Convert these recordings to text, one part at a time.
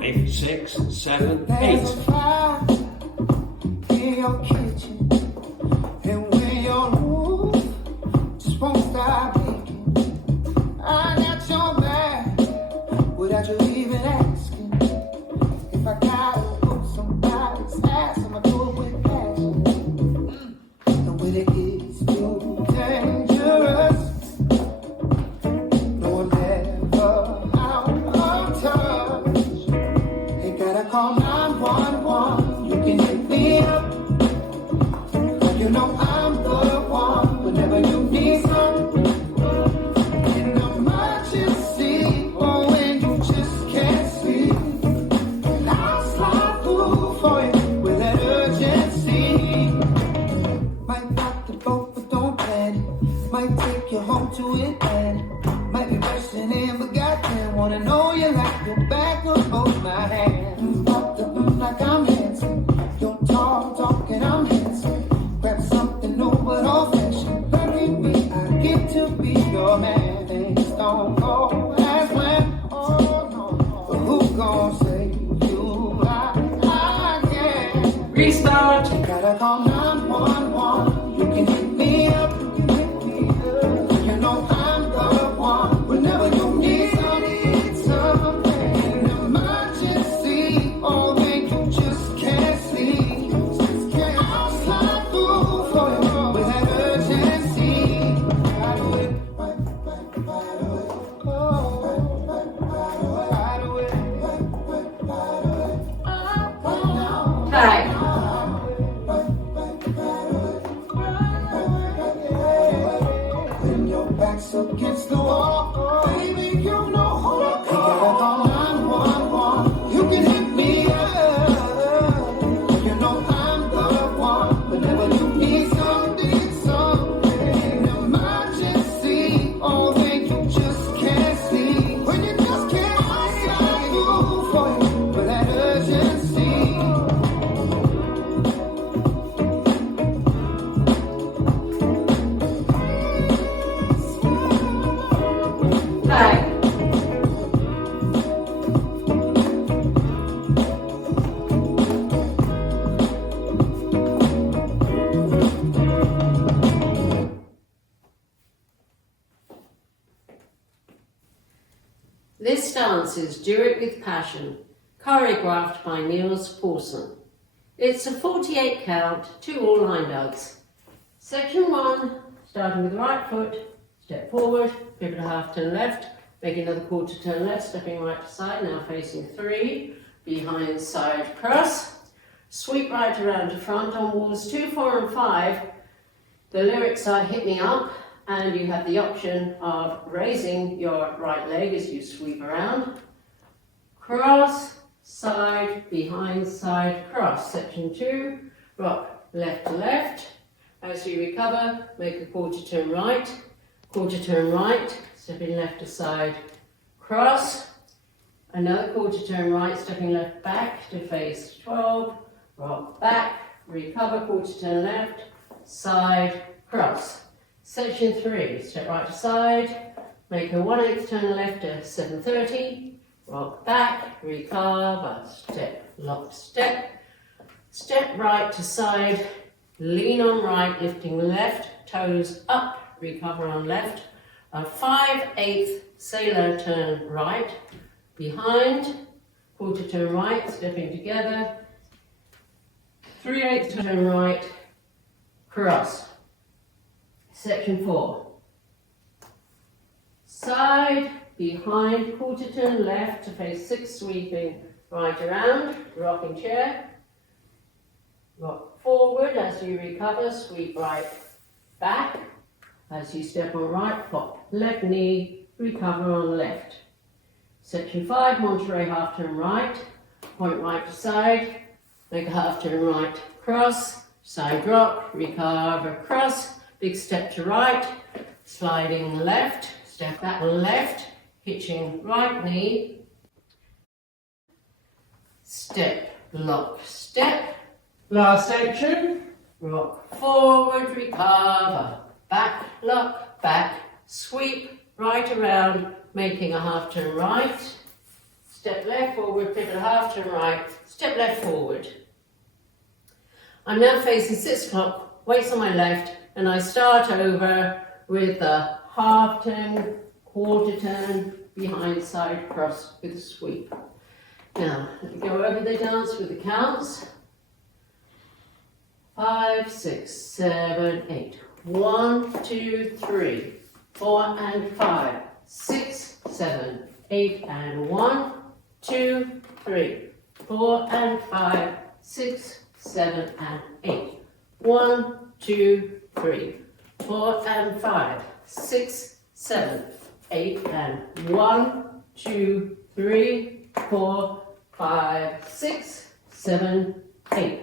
5, 6, 7, 8. There's a fire in your kitchen, and when your roof just won't stop leaking. I got your back without you even asking. If I gotta put somebody's ass, I'ma do it with passion. And when it gets too dangerous, no one ever out of touch. Ain't gotta call 911. You can hit me up. You know I'm the one whenever you need something. In emergency, or when you just can't see. And I'll slide through for you with that urgency. Might rock the boat, but don't panic. Might take you home to it, and might be rushing in, but goddamn, wanna know you like your back or hold my hand. Pop the like I'm handsome. Don't talk, and I'm handsome. Grab something new but old fashioned. Bury me, I get to be your man. Things don't go as planned. Oh no, but who gon' save you? I can. Restart. You gotta call 911. You can hit me up. You know I'm the one whenever you need something. In emergency, or when you just can't see. I'll slide through for you with that urgency. Right away, right away. Oh, right away, right now. Right. When your back's against the wall, baby, you know who to call. You gotta call 911. You can hit me up. You know I'm the one whenever you need something. In emergency, or when you just can't see. When you just can't see, I move for you with that urgency. Right. This dance is Do It With Passion, choreographed by Niels Paulson. It's a 48 count, 2 all-line dance. Section 1, starting with the right foot, step forward, pivot a half turn left, make another quarter turn left, stepping right to side, now facing 3, behind side cross, sweep right around to front on walls 2, 4 and 5. The lyrics are hit me up, and you have the option of raising your right leg as you sweep around. Cross, side, behind, side, cross. Section 2, rock left to left. As you recover, make a quarter turn right, stepping left to side, cross. Another quarter turn right, stepping left back to face 12, rock back, recover, quarter turn left, side, cross. Section 3, step right to side, make a 1/8 turn left to 730, rock back, recover, step, lock, step, step right to side, lean on right, lifting left, toes up, recover on left, a 5/8 sailor turn right, behind, quarter turn right, stepping together, 3/8 turn right, cross. Section 4. Side, behind, quarter turn left to face 6, sweeping right around, rocking chair. Rock forward as you recover, sweep right back. As you step on right, pop left knee, recover on left. Section 5, Monterey half turn right, point right to side, make a half turn right, cross, side rock, recover, cross. Big step to right, sliding left, step back left, hitching right knee, step, lock, step. Last section. Rock forward, recover, back, lock, back, sweep, right around, making a half turn right, step left, forward, pivot half, turn right, step left, forward. I'm now facing 6 o'clock, weights on my left, and I start over with the half turn, quarter turn, behind side cross with a sweep. Now, let me go over the dance with the counts. 5, 6, 7, 8. 1, 2, 3, 4 and 5, 6, 7, 8 and 1, 2, 3, 4 and 5, 6, 7 and 8. 1, 2, 3, 4 and 5, 6, 7, 8 and 1, 2, 3, 4, 5, 6, 7, 8.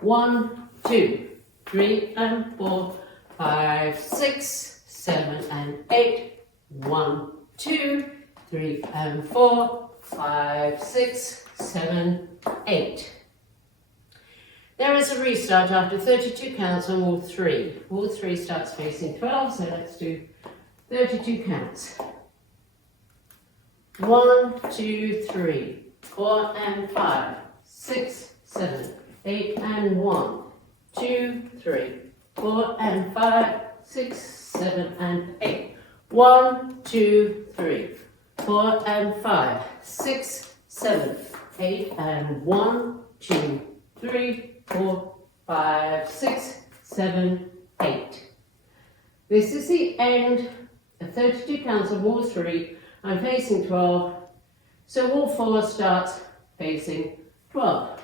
1, 2, 3 and 4, 5, 6, 7 and 8. 1, 2, 3 and 4, 5, 6, 7, 8. There is a restart after 32 counts on wall 3. Wall 3 starts facing 12, so let's do 32 counts. 1, 2, 3, 4 and 5, 6, 7, 8 and 1, 2, 3, 4 and 5, 6, 7 and 8. 1, 2, 3, 4 and 5, 6, 7, 8 and 1, 2, 3, 4, 5, 6, 7, 8. This is the end of 32 counts on wall 3. I'm facing 12, so wall 4 starts facing 12.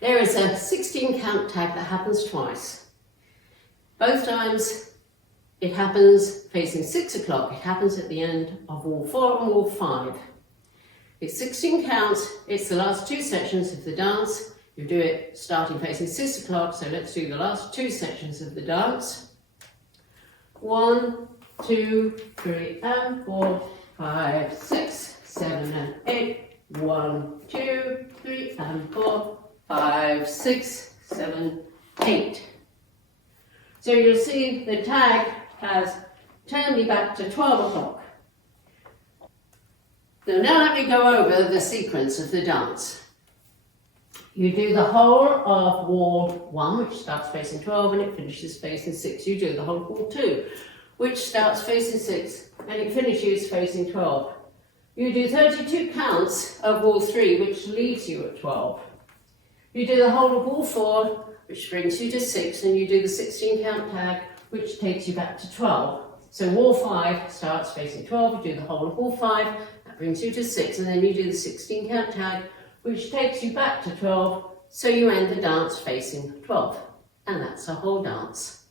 There is a 16 count tag that happens twice. Both times it happens facing 6 o'clock. It happens at the end of wall 4 and wall 5. It's 16 counts. It's the last 2 sections of the dance. You do it starting facing 6 o'clock, so let's do the last 2 sections of the dance. 1, 2, 3 and 4, 5, 6, 7 and 8. 1, 2, 3 and 4, 5, 6, 7, 8. So you'll see the tag has turned me back to 12 o'clock. So now let me go over the sequence of the dance. You do the whole of wall 1, which starts facing 12 and it finishes facing 6. You do the whole of wall 2, which starts facing 6 and it finishes facing 12. You do 32 counts of wall 3, which leaves you at 12. You do the whole of wall 4, which brings you to 6, and you do the 16 count tag, which takes you back to 12. So wall 5 starts facing 12, you do the whole of wall 5, that brings you to 6, and then you do the 16 count tag, which takes you back to 12, so you end the dance facing 12. And that's the whole dance.